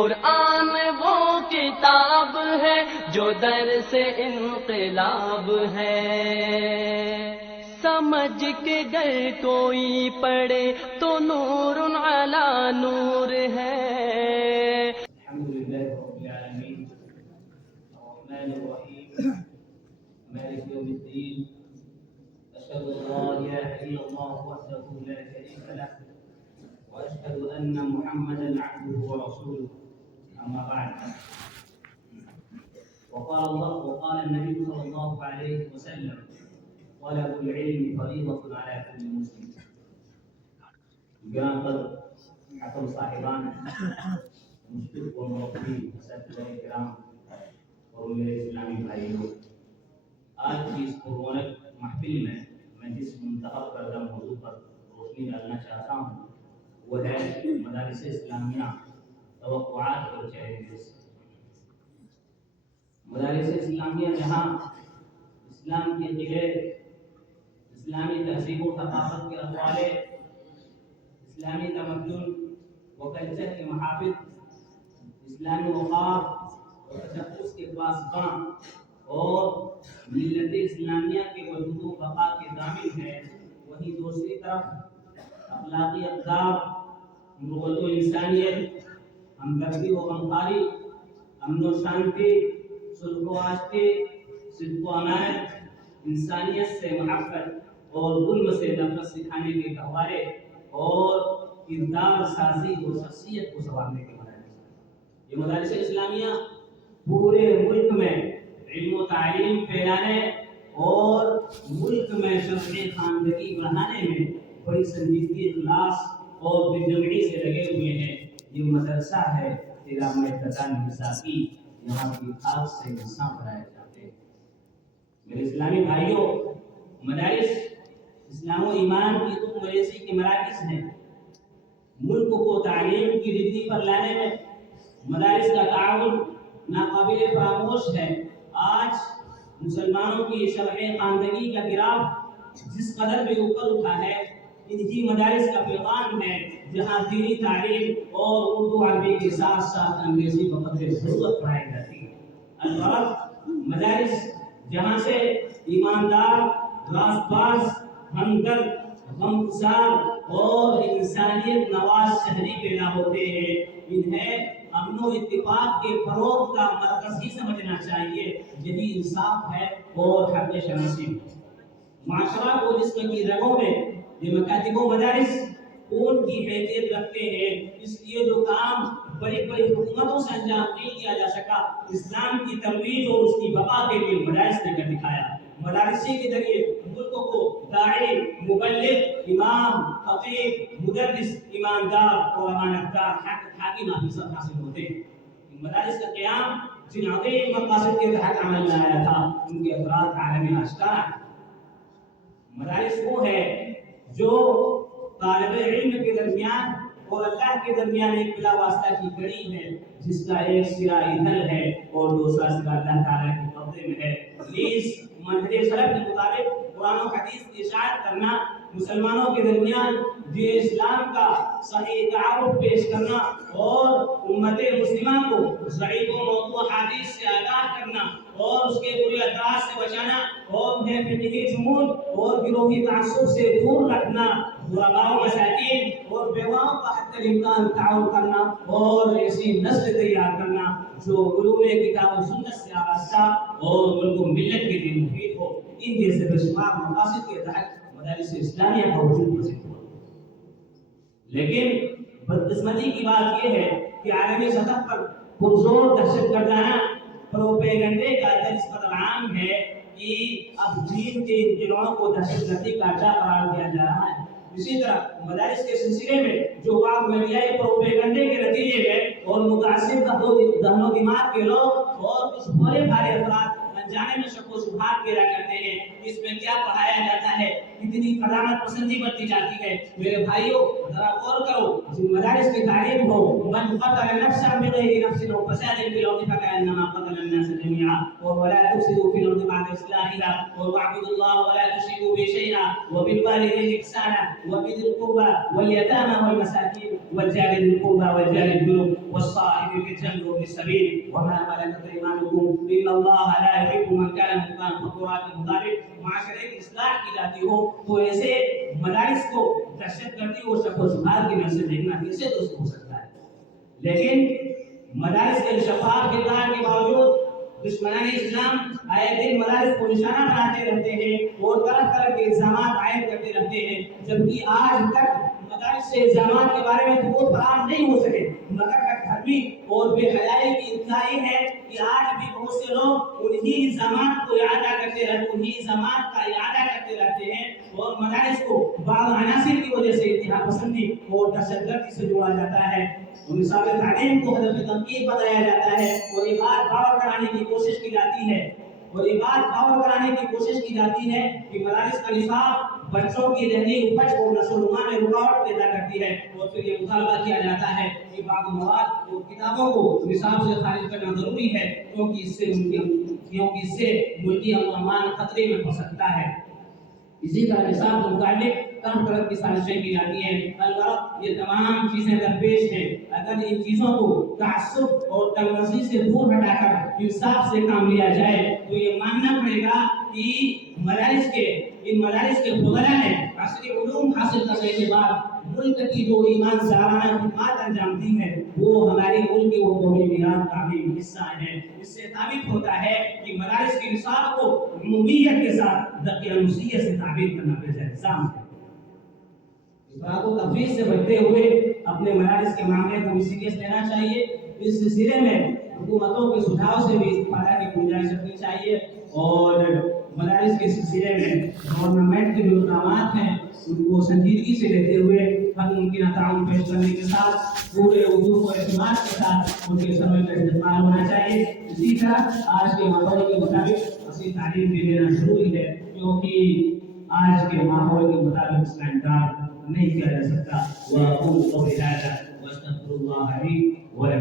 قرآن وہ کتاب ہے جو درس انقلاب ہے، سمجھ کے گر کوئی پڑھے تو نور علی نور ہے۔ الحمدللہ رب العالمین الرحمن الرحیم مالک یوم الدین، اشهد ان لا اله الا الله وحده لا شريك له واشهد ان محمدا عبده ورسوله، اما بعد، وقال النبي صلى الله عليه وسلم طلب العلم فريضة على كل مسلم۔ گران قدر حکم صاحبان، مشفق و مربی اساتذہ کرام اور میرے اسلامی بھائیوں، آج کی اس پررونق محفل میں جس منتخب کردہ موضوع پر روشنی ڈالنا چاہتا ہوں وہ ہے مدارس اسلامیہ، توقعات اور چیلنجز۔ مدارس اسلامیہ جہاں اسلام کے قلعے، اسلامی تہذیب و ثقافت کے اقوالے، اسلامی تمدن و کلچر کے محافظ، اسلامی وقار اور تشخص کے پاسباں اور ملت اسلامیہ کے وجود و بقا کے ضامن ہے، وہیں دوسری طرف اخلاقی اقدار، مروت و انسانیت، ہمدردی و غمخواری، امن و شانتی، صلح و آشتی، صدق و امانت، انسانیت سے محبت اور ظلم سے نفرت سکھانے کے گہوارے اور کردار سازی و شخصیت کو سنوارنے کے مدارس۔ یہ مدارس اسلامیہ پورے ملک میں علم و تعلیم پھیلانے اور ملک میں شرعی خواندگی بڑھانے میں بڑی سنجیدگی، اخلاص اور بجمعی سے لگے ہوئے ہیں۔ یہ مدرسہ ہے علامہ اقتدار نصابی، یہاں کی آگ سے انسان پڑھائے جاتے ہیں۔ میرے اسلامی بھائیوں، مدارس اسلام و ایمان کی تو مریسی کے مراکز ہیں۔ ملک کو تعلیم کی ڈگری پر لانے میں مدارس کا تعاون ناقابل فراموش ہے۔ آج مسلمانوں کی شرعی خواندگی کا گراف جس قدر بھی اوپر اٹھا ہے، انہی مدارس کا پیغام ہے، جہاں دینی تعلیم اور اردو عربی کے ساتھ ساتھ انگریزی بقدر ضرورت پڑھائی جاتی ہے۔ الغرض مدارس جہاں سے ایماندار، راست باز، ہمدرد، غمگسار اور انسانیت نواز شہری پیدا ہوتے ہیں، انہیں امن و اتفاق کے فروغ کا مرکز ہی سمجھنا چاہیے۔ یہی انصاف ہے اور حق شناسی۔ معاشرہ کو جسم کی رگوں میں یہ مکاتب و مدارس خون کی حیثیت رکھتے ہیں، اس لیے جو کام بڑی بڑی حکومتوں سے انجام نہیں دیا جا سکا، اسلام کی ترویج اور اس کی بقا کے لیے مدارس نے کر دکھایا۔ مدارسی کے ذریعے ملک کو داعی، مبلغ، امام، خطیب، مدرس، ایماندار اور امانتدار حاکم حافظ حاصل ہوتے ہیں۔ مدارس کا قیام جن عظیم مقاصد کے تحت عمل میں آیا تھا، ان کے افراد عالمی آشکار ہیں۔ مدارس وہ ہے جو طالب علم کے درمیان اور اللہ کے درمیان ایک بلا واسطہ کی کڑی ہے، جس کا ایک سرا ادھر ہے اور دوسرا سرا اللہ تعالیٰ کے قبضے میں ہے۔ نیز منہج سلف کے مطابق قرآن و حدیث کی اشاعت کرنا، مسلمانوں کے درمیان دین اسلام کا صحیح تعارف پیش کرنا اور امت مسلمہ کو ضعیف و موضوع حدیث سے آگاہ کرنا اور اس کے برے اثرات سے بچانا اور انہیں فقہی جمود اور گروہی تعصب سے دور رکھنا، غرباء و مساکین اور بیواؤں کا حتی الامکان تعاون کرنا اور ایسی نسل تیار کرنا جو علوم کتاب و سنت سے آراستہ اور ملک و ملت کے لیے مفید ہو۔ ان جیسے بے شمار مقاصد کے تحت مدارس اسلامیہ کا وجود پذیر ہوا۔ لیکن بدقسمتی کی بات یہ ہے کہ عالمی سطح پر پرزور دہشت گردانہ پروپیگنڈے کا درس قدر عام ہے کہ اب دین کے انقلابوں کو دہشت گردی کا اڈا قرار دیا جا رہا ہے۔ اسی طرح مدارس کے سلسلے میں جو واقع میڈیائی پروپیگنڈے کے نتیجے میں اور متعصب ذہن و دماغ کے لوگ اور کچھ بھولے بھالے افراد انجانے میں شک و شبہات پیدا کرتے ہیں، اس میں کیا پڑھایا جاتا ہے، کتنی قدامت پسندی برتی جاتی ہے۔ میرے بھائیوں ذرا غور کرو، جن مدارس کی تعلیم ہو من قتل نفسا بغیر نفس او فساد فی الارض فکانما قتل الناس جميعا ولا تفسدوا في الارض بعد اصلاحها واعبدوا الله ولا تشركوا به شيئا وبالوالدين احسانا وبذي القربى واليتامى والمساكين والجار ذي القربى والجار الجنوب والصاحب اعتزلوا ابن السبيل وما ملكت ايمانكم ان الله لا يحب من كان مختالا فخورا کے مطابق معاشرے کی اصلاح کی جاتی ہو تو ایسے مدارس کو دہشت گردی اور شک و شبہات کی نظر سے دیکھنا کیسے درست ہو سکتا ہے؟ لیکن مدارس کے شفاف کردار کے باوجود دشمنان اسلام آئے دن مدارس کو نشانہ بناتے رہتے ہیں اور طرح طرح کے الزامات عائد کرتے رہتے ہیں، جبکہ آج تک مدارس سے الزامات کے بارے میں ثبوت فراہم نہیں ہو سکے، مگر دھرمی اور بے حیائی کی انتہائی ہے کہ آج بھی بہت سے لوگ انہی الزامات کو اعادہ کرتے رہتے ہیں اور مدارس کو بعض عناصر کی وجہ سے انتہا پسندی اور دہشت گردی سے جوڑا جاتا ہے، نصاب تعلیم کو ہدف تنقید بتایا جاتا ہے اور یہ بات باور کرانے کی کوشش کی جاتی ہے کہ مدارس کا نصاب بچوں کی ذہنی اپج اور نشو و نما میں رکاوٹ پیدا کرتی ہے، اور پھر یہ مطالبہ کیا جاتا ہے کہ بعض مواد اور کتابوں کو نصاب سے خارج کرنا ضروری ہے کیونکہ اس سے ملکی امن و امان خطرے میں پڑ سکتا ہے۔ اسی طرح نصاب کے متعلق طرح طرح کی سازشیں کی جاتی ہیں، البتہ یہ تمام چیزیں درپیش ہیں، اگر ان چیزوں کو تعصب اور تلوثی سے دور ہٹا کر انصاف سے کام لیا جائے تو یہ ماننا پڑے گا کہ ان مدارس کے فضلاء نے عصری علوم حاصل کرنے کے بعد ملک کی جو ایمان سارانہ خدمات انجام دی ہے وہ ہماری ملک کی وہ قومی میراث کا بھی حصہ ہے۔ اس سے ثابت ہوتا ہے کہ مدارس کے نصاب کو عمومیت کے ساتھ دقیانوسیت سے تعبیر کرنا بہتر الزام ہے۔ افراط و تفریط سے بچتے ہوئے اپنے مدارس کے معاملے کو بھی سیریس لینا چاہیے، اس سلسلے میں حکومتوں کے سجھاؤ سے بھی استفادہ کی گنجائش رکھنی چاہیے اور مدارس کے سلسلے میں گورنمنٹ کے جو اقدامات ہیں ان کو سنجیدگی سے لیتے ہوئے ہر ممکنہ تعاون پیش کرنے کے ساتھ پورے وجود و اعتماد کے ساتھ ان کے سمے کا استعمال ہونا چاہیے۔ اسی طرح آج کے ماحول کے مطابق اصلی تعلیم بھی دینا ضروری ہے کیونکہ آج کے ماحول کے مطابق اس کا انکار نہیں کیا جا سکتا۔ وَأَقُولُ قَوْلِي هَٰذَا وَأَسْتَغْفِرُ اللَّهَ لِي وَلَكُمْ۔